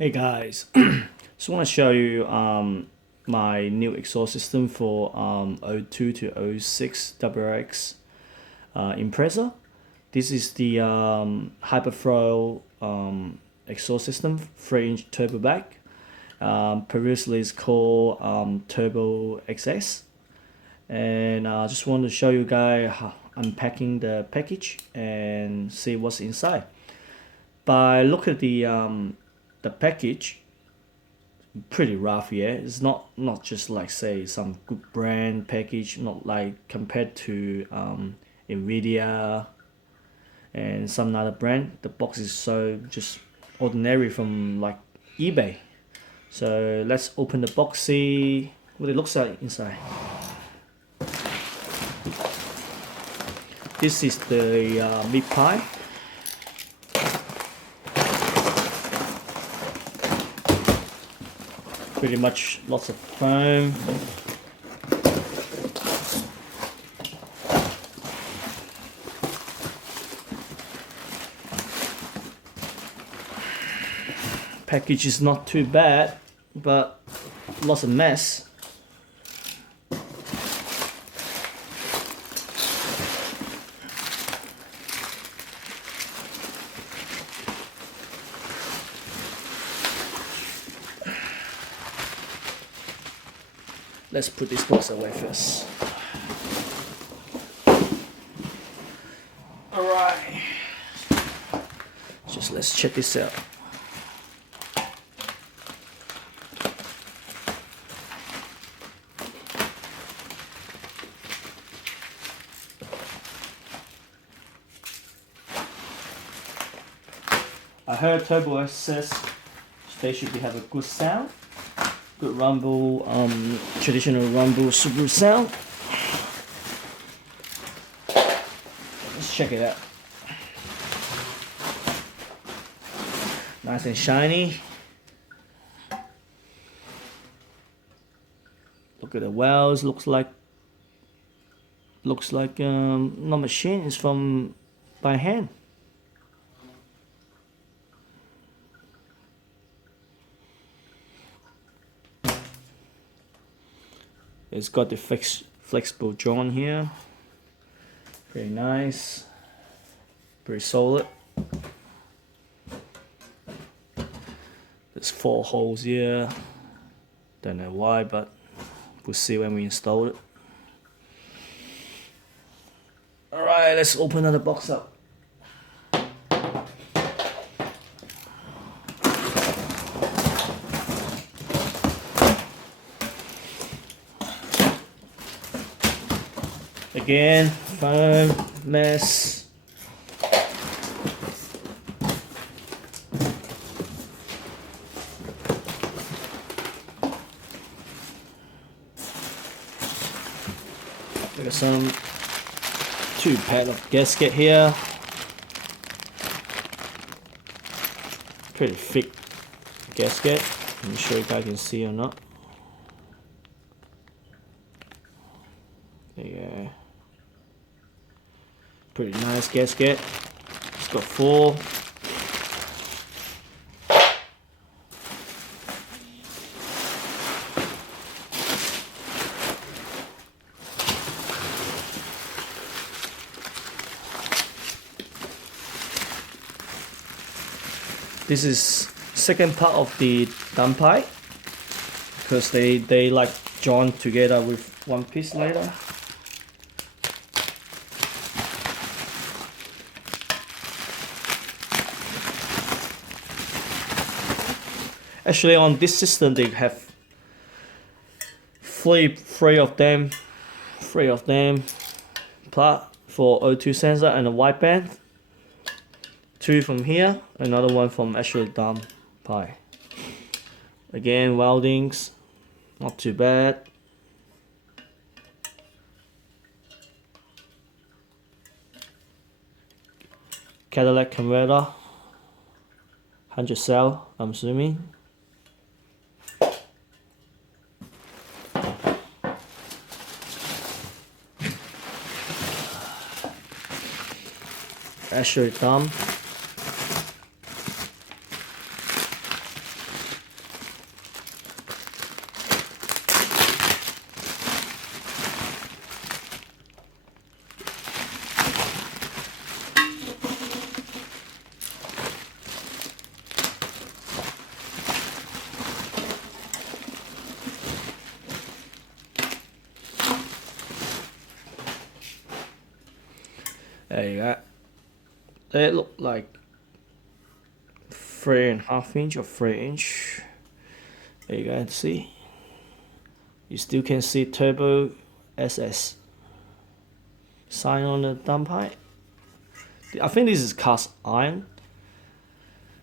Hey guys, just want to show you my new exhaust system for 02 to 06 WRX Impreza. This is the Hyperflow exhaust system, 3-inch turbo back. Previously it's called Turbo XS, and I just want to show you guys how unpacking the package and see what's inside. By look at the package, pretty rough. Yeah, it's not just like say some good brand package, not like compared to Nvidia and some other brand. The box is so just ordinary from like eBay. So let's open the box, see what it looks like inside. This is the meat pie. Pretty much lots of foam. Package is not too bad, but lots of mess. Let's put this box away first. Alright. Just let's check this out. I heard Turbo says they should have a good sound. Good rumble, traditional rumble super sound. Let's check it out. Nice and shiny. Look at the wells. Looks like not machine. It's from by hand. It's got the flexible joint here. Very nice. Pretty solid. There's 4 holes here. Don't know why, but we'll see when we install it. Alright, let's open another box up. Again, foam, mess. Got some 2 pack of gasket here. Pretty thick gasket. I'm sure you guys can see or not. There you go. Pretty nice gasket. It's got 4. This is second part of the dump pipe because they like join together with one piece later. Actually, on this system, they have three of them, part for O2 sensor and a wideband. 2 from here, another one from actually dump pipe. Again, weldings, not too bad. Cadillac converter, 100 cell, I'm assuming. Actually dump. There you go. They look like 3.5 inch or 3 inch. There you go, see? You still can see Turbo SS sign on the downpipe. I think this is cast iron,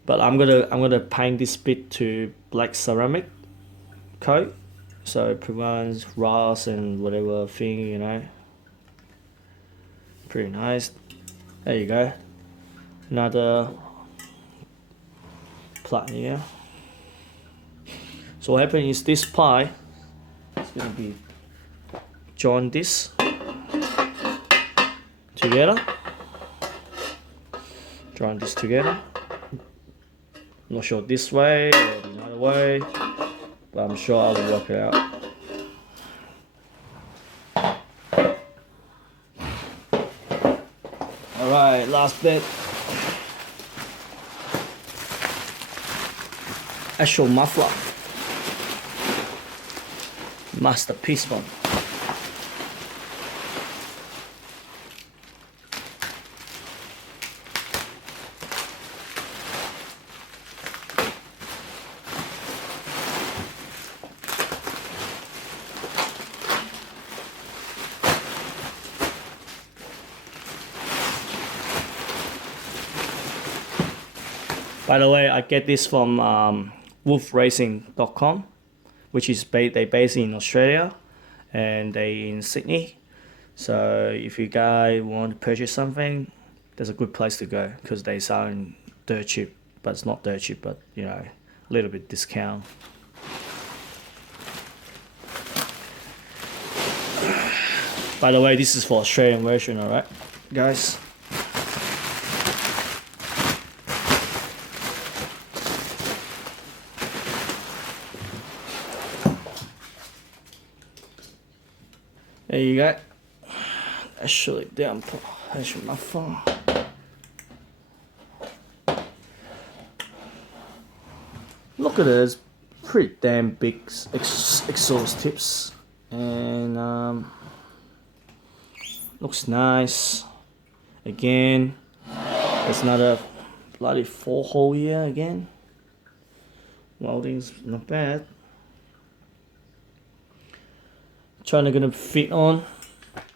but I'm gonna paint this bit to black ceramic coat, so it prevents rust and whatever thing, you know. Pretty nice. There you go. Another plug here. So what happens is this pie is gonna be join this together. Join this together. I'm not sure this way or the other way, but I'm sure I will work it out. Alright, last bit. Actual muffler. Masterpiece one. By the way, I get this from wolfracing.com, which is they based in Australia and they in Sydney. So if you guys want to purchase something, there's a good place to go because they sound dirt cheap, but it's not dirt cheap, but you know, a little bit discount. By the way, this is for Australian version, alright, guys. There you go. Actually, down. Actually, my phone. Look at this, pretty damn big exhaust tips, and looks nice. Again, there's another bloody 4-hole here again. Welding's not bad. Trying to gonna fit on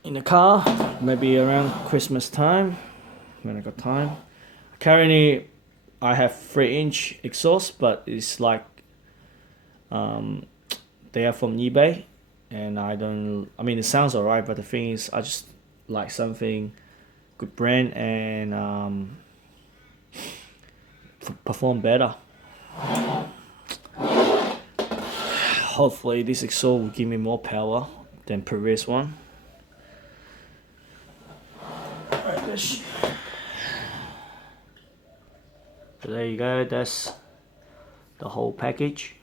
in the car, maybe around Christmas time when I got time. Currently, I have 3-inch exhaust, but it's like they are from eBay, and I mean, it sounds alright, but the thing is, I just like something good brand and perform better. Hopefully, this exhaust will give me more power than previous one. So there you go, that's the whole package.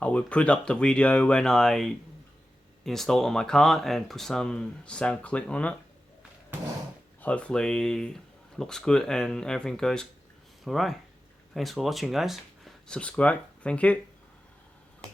I will put up the video when I install on my car and put some sound clip on it. Hopefully looks good and everything goes alright. Thanks for watching, guys. Subscribe. Thank you.